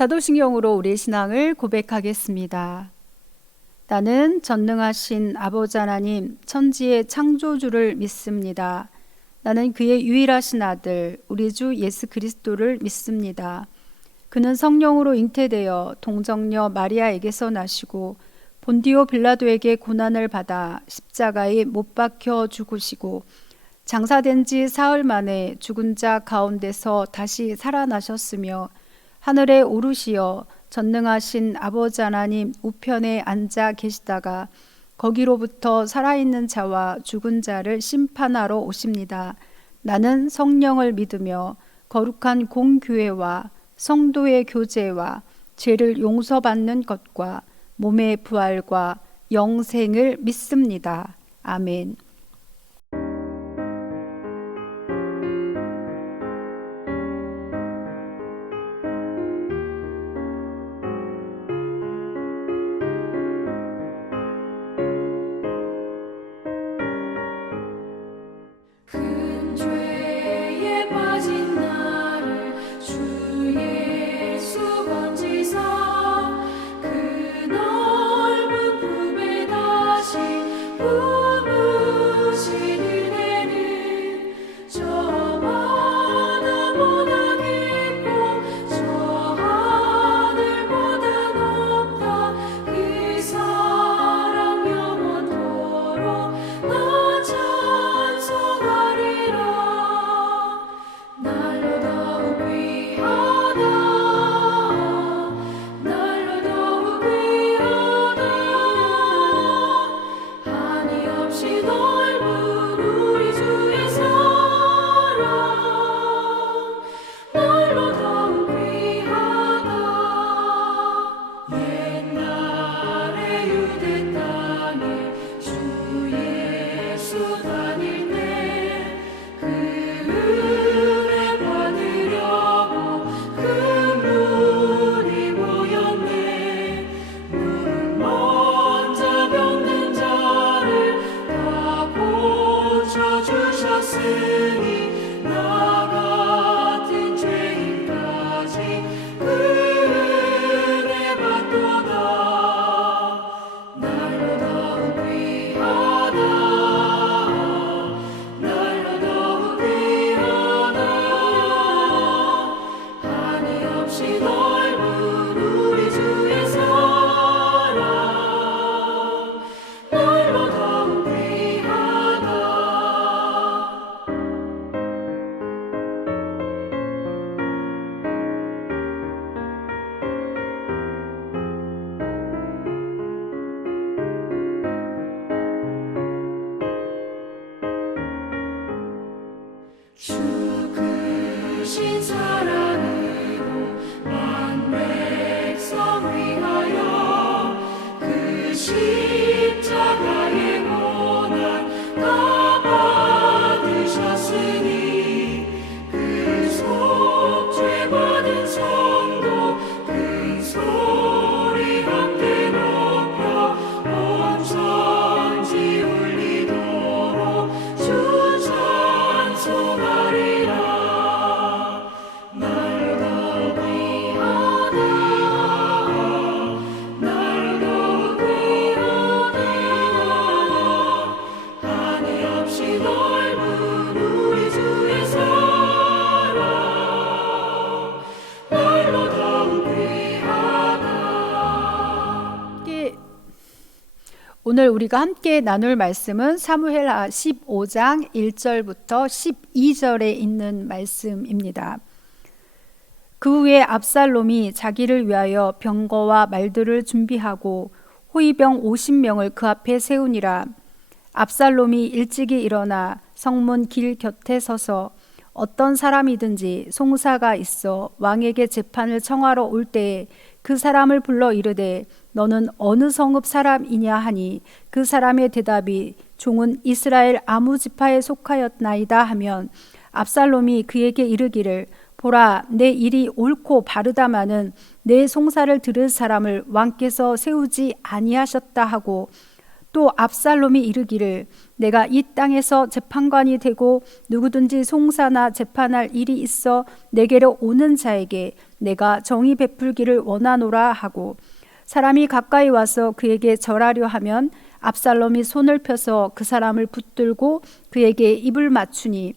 사도신경으로 우리의 신앙을 고백하겠습니다. 나는 전능하신 아버지 하나님 천지의 창조주를 믿습니다. 나는 그의 유일하신 아들 우리 주 예수 그리스도를 믿습니다. 그는 성령으로 잉태되어 동정녀 마리아에게서 나시고 본디오 빌라도에게 고난을 받아 십자가에 못 박혀 죽으시고 장사된 지 사흘 만에 죽은 자 가운데서 다시 살아나셨으며 하늘에 오르시어 전능하신 아버지 하나님 우편에 앉아 계시다가 거기로부터 살아있는 자와 죽은 자를 심판하러 오십니다. 나는 성령을 믿으며 거룩한 공교회와 성도의 교제와 죄를 용서받는 것과 몸의 부활과 영생을 믿습니다. 아멘. 오늘 우리가 함께 나눌 말씀은 사무엘하 15장 1절부터 12절에 있는 말씀입니다. 그 후에 압살롬이 자기를 위하여 병거와 말들을 준비하고 호위병 50명을 그 앞에 세우니라. 압살롬이 일찍이 일어나 성문 길 곁에 서서 어떤 사람이든지 송사가 있어 왕에게 재판을 청하러 올 때에 그 사람을 불러 이르되 너는 어느 성읍 사람이냐 하니 그 사람의 대답이 종은 이스라엘 아무 지파에 속하였나이다 하면 압살롬이 그에게 이르기를 보라, 내 일이 옳고 바르다마는 내 송사를 들을 사람을 왕께서 세우지 아니하셨다 하고, 또 압살롬이 이르기를 내가 이 땅에서 재판관이 되고 누구든지 송사나 재판할 일이 있어 내게로 오는 자에게 내가 정의 베풀기를 원하노라 하고, 사람이 가까이 와서 그에게 절하려 하면 압살롬이 손을 펴서 그 사람을 붙들고 그에게 입을 맞추니,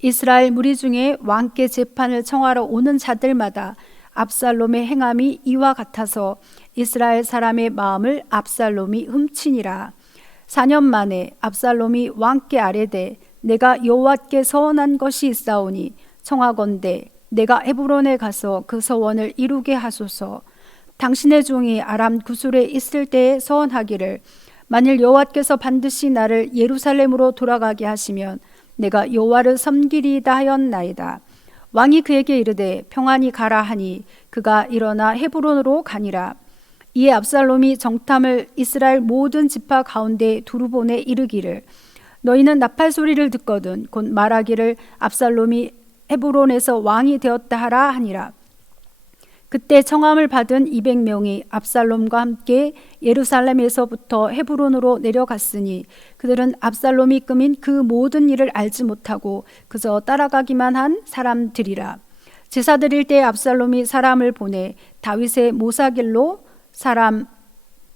이스라엘 무리 중에 왕께 재판을 청하러 오는 자들마다 압살롬의 행함이 이와 같아서 이스라엘 사람의 마음을 압살롬이 훔치니라. 4년 만에 압살롬이 왕께 아뢰되 내가 여호와께 서원한 것이 있사오니 청하건대 내가 헤브론에 가서 그 서원을 이루게 하소서. 당신의 종이 아람 구술에 있을 때에 서원하기를 만일 여호와께서 반드시 나를 예루살렘으로 돌아가게 하시면 내가 여호와를 섬기리이다 하였나이다. 왕이 그에게 이르되 평안히 가라 하니 그가 일어나 헤브론으로 가니라. 이에 압살롬이 정탐을 이스라엘 모든 지파 가운데 두루 보내 이르기를 너희는 나팔 소리를 듣거든 곧 말하기를 압살롬이 헤브론에서 왕이 되었다 하라 하니라. 그때 청함을 받은 200명이 압살롬과 함께 예루살렘에서부터 헤브론으로 내려갔으니 그들은 압살롬이 꾸민 그 모든 일을 알지 못하고 그저 따라가기만 한 사람들이라. 제사 드릴 때 압살롬이 사람을 보내 다윗의 모사길로 사람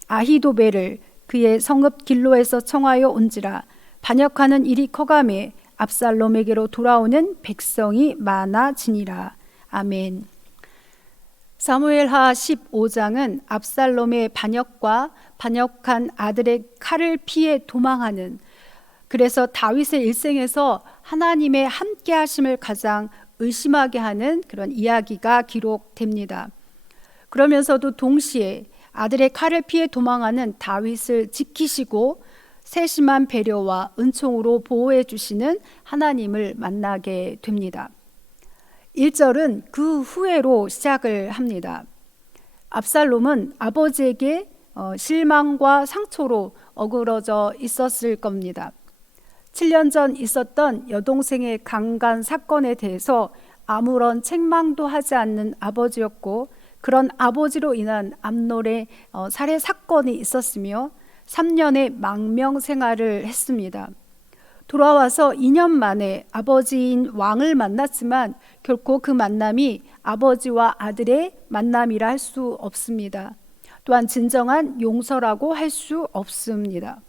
아히도벨을 그의 성읍 길로에서 청하여 온지라. 반역하는 일이 커가매 압살롬에게로 돌아오는 백성이 많아지니라. 아멘. 사무엘하 15장은 압살롬의 반역과 반역한 아들의 칼을 피해 도망하는, 그래서 다윗의 일생에서 하나님의 함께 하심을 가장 의심하게 하는 그런 이야기가 기록됩니다. 그러면서도 동시에 아들의 칼을 피해 도망하는 다윗을 지키시고 세심한 배려와 은총으로 보호해 주시는 하나님을 만나게 됩니다. 1절은 그 후회로 시작을 합니다. 압살롬은 아버지에게 실망과 상처로 어그러져 있었을 겁니다. 7년 전 있었던 여동생의 강간 사건에 대해서 아무런 책망도 하지 않는 아버지였고, 그런 아버지로 인한 암논의 살해 사건이 있었으며 3년의 망명 생활을 했습니다. 돌아와서 2년 만에 아버지인 왕을 만났지만 결코 그 만남이 아버지와 아들의 만남이라 할 수 없습니다. 또한 진정한 용서라고 할 수 없습니다.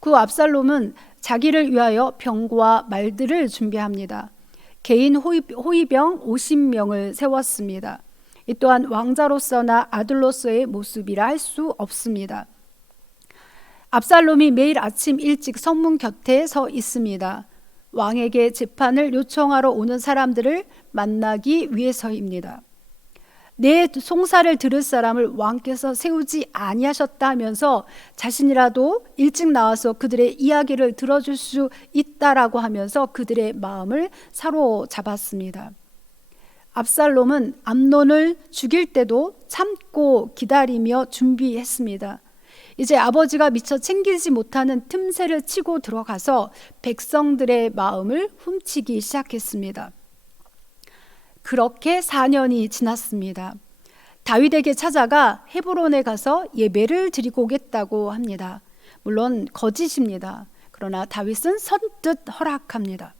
그 압살롬은 자기를 위하여 병과 말들을 준비합니다. 개인 호위병 50명을 세웠습니다. 이 또한 왕자로서나 아들로서의 모습이라 할 수 없습니다. 압살롬이 매일 아침 일찍 성문 곁에 서 있습니다. 왕에게 재판을 요청하러 오는 사람들을 만나기 위해서입니다. 내 송사를 들을 사람을 왕께서 세우지 아니하셨다 하면서 자신이라도 일찍 나와서 그들의 이야기를 들어줄 수 있다라고 하면서 그들의 마음을 사로잡았습니다. 압살롬은 암논을 죽일 때도 참고 기다리며 준비했습니다. 이제 아버지가 미처 챙기지 못하는 틈새를 치고 들어가서 백성들의 마음을 훔치기 시작했습니다. 그렇게 4년이 지났습니다. 다윗에게 찾아가 헤브론에 가서 예배를 드리고 오겠다고 합니다. 물론 거짓입니다. 그러나 다윗은 선뜻 허락합니다.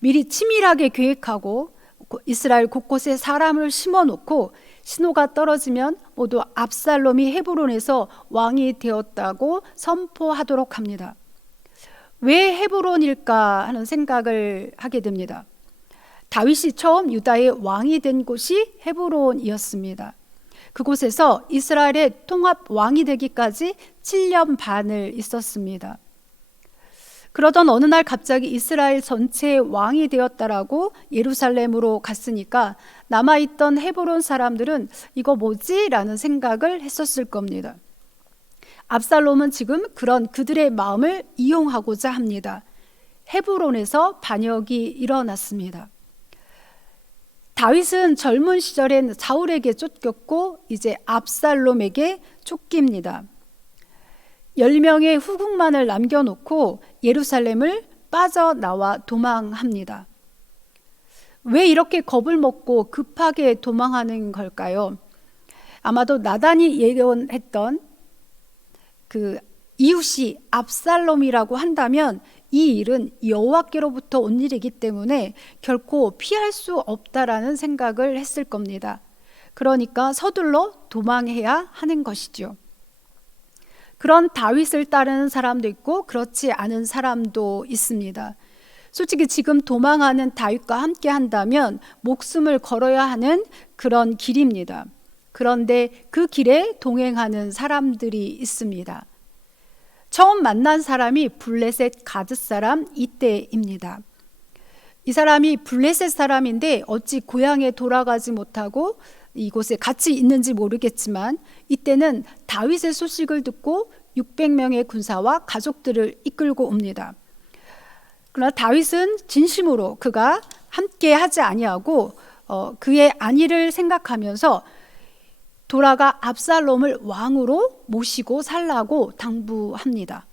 미리 치밀하게 계획하고 이스라엘 곳곳에 사람을 심어놓고 신호가 떨어지면 모두 압살롬이 헤브론에서 왕이 되었다고 선포하도록 합니다. 왜 헤브론일까 하는 생각을 하게 됩니다. 다윗이 처음 유다의 왕이 된 곳이 헤브론이었습니다. 그곳에서 이스라엘의 통합 왕이 되기까지 7년 반을 있었습니다. 그러던 어느 날 갑자기 이스라엘 전체의 왕이 되었다라고 예루살렘으로 갔으니까 남아있던 헤브론 사람들은 이거 뭐지? 라는 생각을 했었을 겁니다. 압살롬은 지금 그런 그들의 마음을 이용하고자 합니다. 헤브론에서 반역이 일어났습니다. 다윗은 젊은 시절엔 사울에게 쫓겼고 이제 압살롬에게 쫓깁니다. 10명의 후궁만을 남겨놓고 예루살렘을 빠져나와 도망합니다. 왜 이렇게 겁을 먹고 급하게 도망하는 걸까요? 아마도 나단이 예언했던 그 이웃이 압살롬이라고 한다면 이 일은 여호와께로부터 온 일이기 때문에 결코 피할 수 없다라는 생각을 했을 겁니다. 그러니까 서둘러 도망해야 하는 것이죠. 그런 다윗을 따르는 사람도 있고 그렇지 않은 사람도 있습니다. 솔직히 지금 도망하는 다윗과 함께 한다면 목숨을 걸어야 하는 그런 길입니다. 그런데 그 길에 동행하는 사람들이 있습니다. 처음 만난 사람이 블레셋 가드 사람 이때입니다. 이 사람이 블레셋 사람인데 어찌 고향에 돌아가지 못하고 이곳에 같이 있는지 모르겠지만 이때는 다윗의 소식을 듣고 600명의 군사와 가족들을 이끌고 옵니다. 그러나 다윗은 진심으로 그가 함께 하지 아니하고 그의 안위를 생각하면서 돌아가 압살롬을 왕으로 모시고 살라고 당부합니다.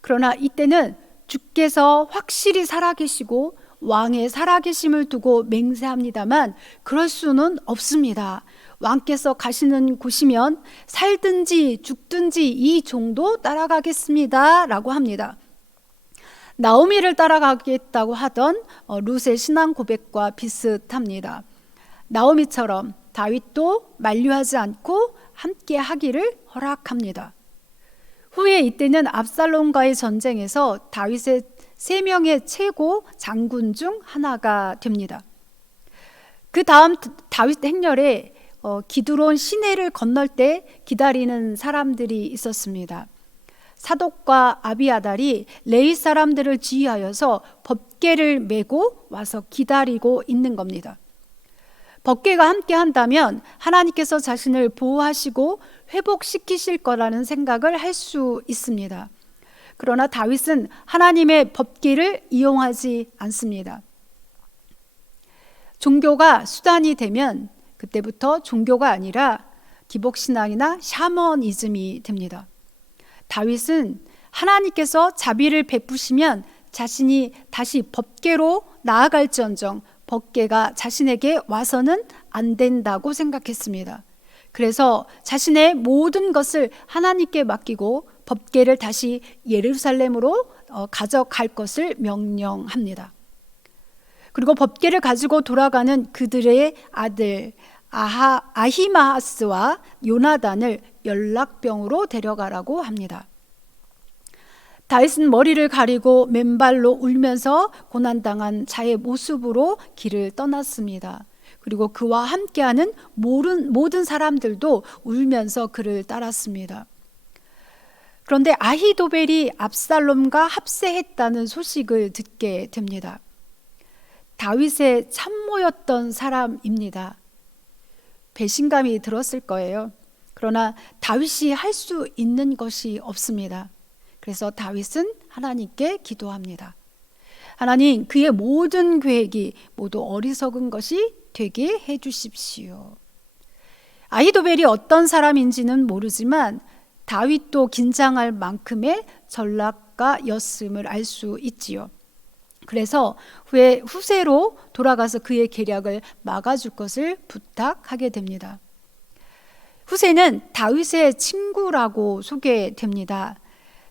그러나 이때는 주께서 확실히 살아계시고 왕의 살아계심을 두고 맹세합니다만 그럴 수는 없습니다. 왕께서 가시는 곳이면 살든지 죽든지 이 종도 따라가겠습니다 라고 합니다. 나오미를 따라가겠다고 하던 룻의 신앙 고백과 비슷합니다. 나오미처럼 다윗도 만류하지 않고 함께 하기를 허락합니다. 후에 이때는 압살롬과의 전쟁에서 다윗의 3명의 최고 장군 중 하나가 됩니다. 그 다음 다윗 행렬에 기드론 시내를 건널 때 기다리는 사람들이 있었습니다. 사독과 아비아달이 레위 사람들을 지휘하여서 법궤를 메고 와서 기다리고 있는 겁니다. 법궤가 함께 한다면 하나님께서 자신을 보호하시고 회복시키실 거라는 생각을 할 수 있습니다. 그러나 다윗은 하나님의 법궤를 이용하지 않습니다. 종교가 수단이 되면 그때부터 종교가 아니라 기복신앙이나 샤머니즘이 됩니다. 다윗은 하나님께서 자비를 베푸시면 자신이 다시 법궤로 나아갈지언정 법궤가 자신에게 와서는 안 된다고 생각했습니다. 그래서 자신의 모든 것을 하나님께 맡기고 법궤를 다시 예루살렘으로 가져갈 것을 명령합니다. 그리고 법궤를 가지고 돌아가는 그들의 아들 아히마아스와 요나단을 연락병으로 데려가라고 합니다. 다윗은 머리를 가리고 맨발로 울면서 고난당한 자의 모습으로 길을 떠났습니다. 그리고 그와 함께하는 모든 사람들도 울면서 그를 따랐습니다. 그런데 아히도벨이 압살롬과 합세했다는 소식을 듣게 됩니다. 다윗의 참모였던 사람입니다. 배신감이 들었을 거예요. 그러나 다윗이 할 수 있는 것이 없습니다. 그래서 다윗은 하나님께 기도합니다. 하나님, 그의 모든 계획이 모두 어리석은 것이 되게 해주십시오. 아히도벨이 어떤 사람인지는 모르지만 다윗도 긴장할 만큼의 전략가였음을 알 수 있지요. 그래서 후에 후세로 돌아가서 그의 계략을 막아줄 것을 부탁하게 됩니다. 후세는 다윗의 친구라고 소개됩니다.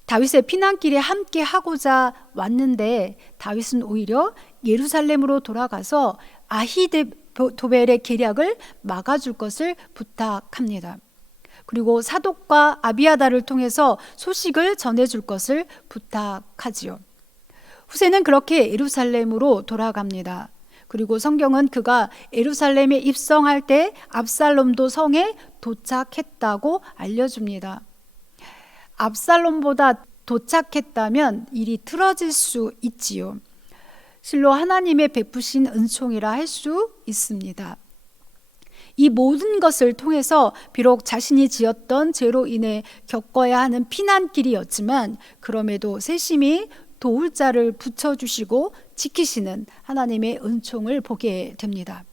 다윗의 피난길에 함께 하고자 왔는데 다윗은 오히려 예루살렘으로 돌아가서 아히도벨의 계략을 막아줄 것을 부탁합니다. 그리고 사독과 아비아달을 통해서 소식을 전해줄 것을 부탁하지요. 후세는 그렇게 예루살렘으로 돌아갑니다. 그리고 성경은 그가 예루살렘에 입성할 때 압살롬도 성에 도착했다고 알려줍니다. 압살롬보다 도착했다면 일이 틀어질 수 있지요. 실로 하나님의 베푸신 은총이라 할 수 있습니다. 이 모든 것을 통해서 비록 자신이 지었던 죄로 인해 겪어야 하는 피난길이었지만 그럼에도 세심히 도울 자를 붙여주시고 지키시는 하나님의 은총을 보게 됩니다.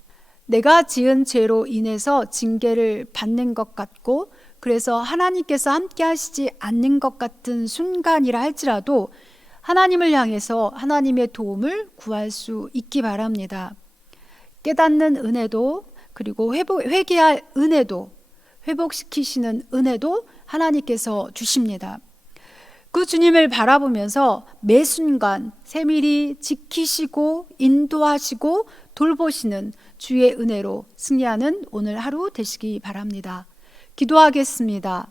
내가 지은 죄로 인해서 징계를 받는 것 같고 그래서 하나님께서 함께 하시지 않는 것 같은 순간이라 할지라도 하나님을 향해서 하나님의 도움을 구할 수 있기 바랍니다. 깨닫는 은혜도, 그리고 회개할 은혜도, 회복시키시는 은혜도 하나님께서 주십니다. 그 주님을 바라보면서 매 순간 세밀히 지키시고 인도하시고 돌보시는 주의 은혜로 승리하는 오늘 하루 되시기 바랍니다. 기도하겠습니다.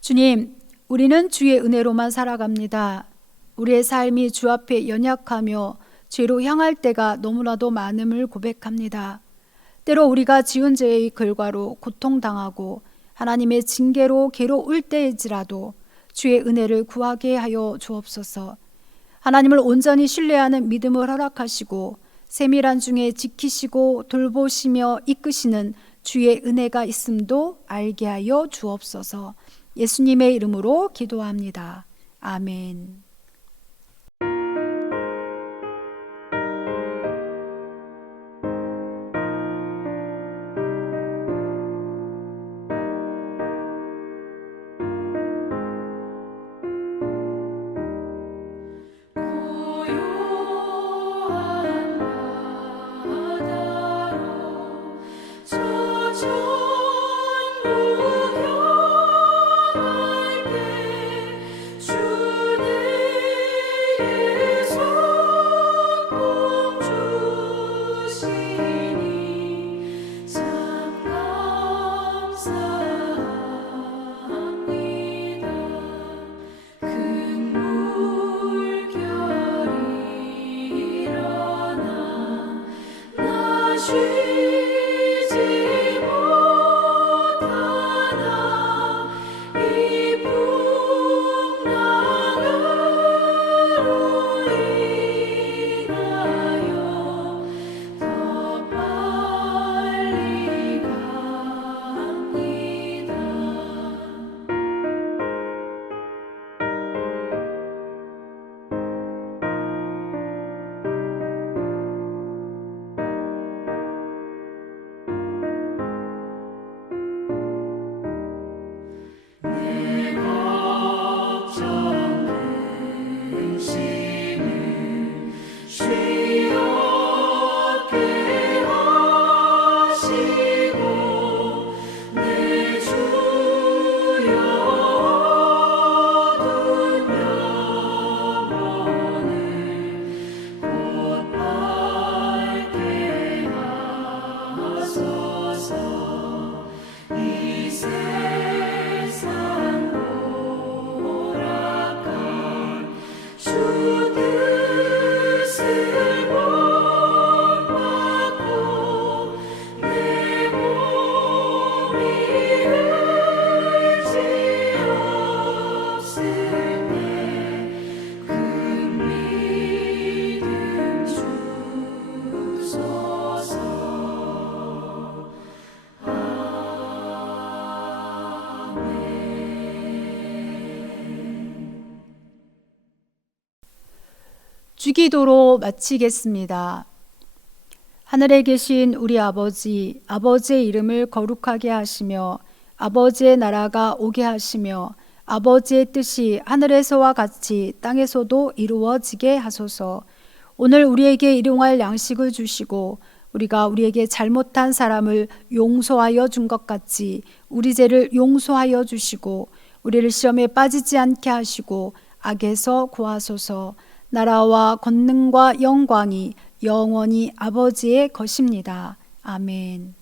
주님, 우리는 주의 은혜로만 살아갑니다. 우리의 삶이 주 앞에 연약하며 죄로 향할 때가 너무나도 많음을 고백합니다. 때로 우리가 지은 죄의 결과로 고통당하고 하나님의 징계로 괴로울 때일지라도 주의 은혜를 구하게 하여 주옵소서. 하나님을 온전히 신뢰하는 믿음을 허락하시고 세밀한 중에 지키시고 돌보시며 이끄시는 주의 은혜가 있음도 알게 하여 주옵소서. 예수님의 이름으로 기도합니다. 아멘. 주기도로 마치겠습니다. 하늘에 계신 우리 아버지, 아버지의 이름을 거룩하게 하시며 아버지의 나라가 오게 하시며 아버지의 뜻이 하늘에서와 같이 땅에서도 이루어지게 하소서. 오늘 우리에게 일용할 양식을 주시고 우리가 우리에게 잘못한 사람을 용서하여 준 것 같이 우리 죄를 용서하여 주시고 우리를 시험에 빠지지 않게 하시고 악에서 구하소서. 나라와 권능과 영광이 영원히 아버지의 것입니다. 아멘.